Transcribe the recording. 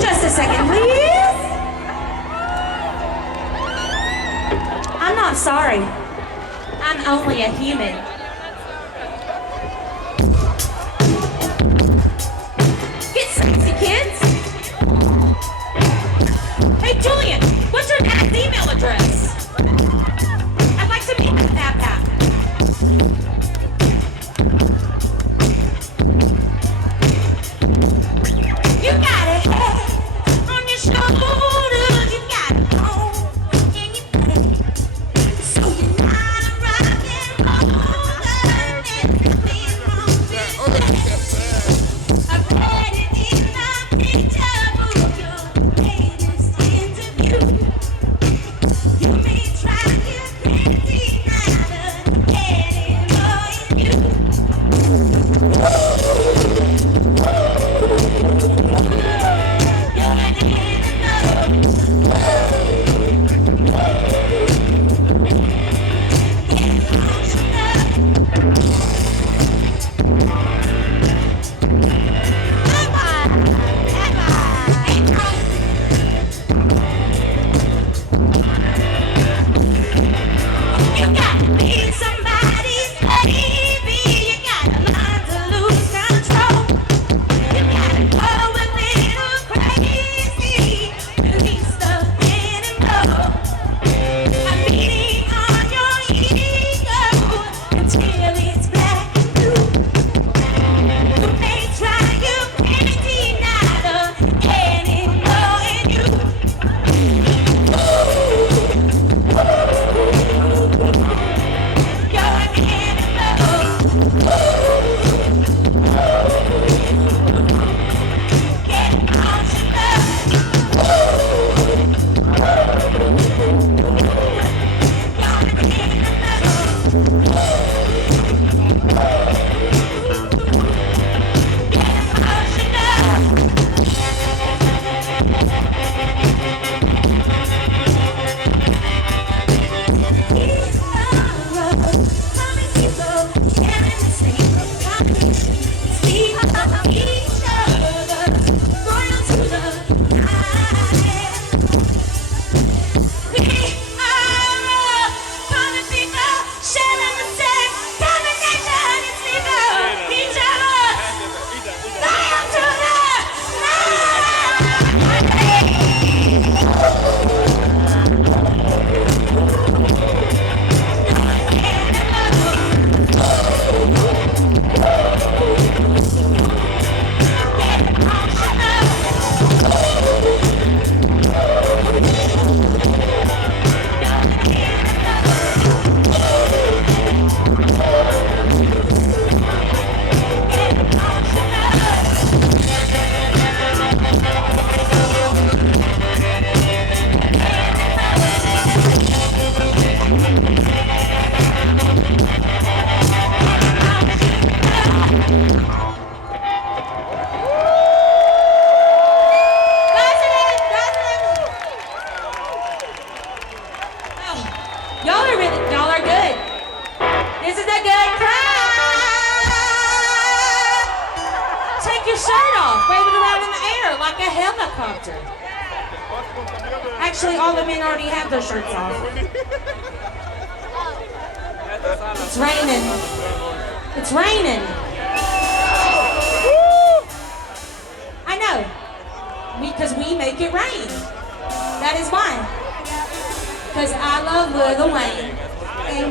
Just a second, please. I'm not sorry. I'm only a human. Get sexy, kids. Hey, Julian, what's your dad's email address? I'd like to meet with Pap Pap. You got a head on your shoulders, you got a home in your bed. So you're not a rock and roller, anything wrong with that. I read it in the picture book, your latest interview. You may try your crazy matter, getting more in you. Sharing the helicopter. Actually, all the men already have their shirts off. It's raining. It's raining. I know. Because we make it rain. That is why. Because I love Lil Wayne. And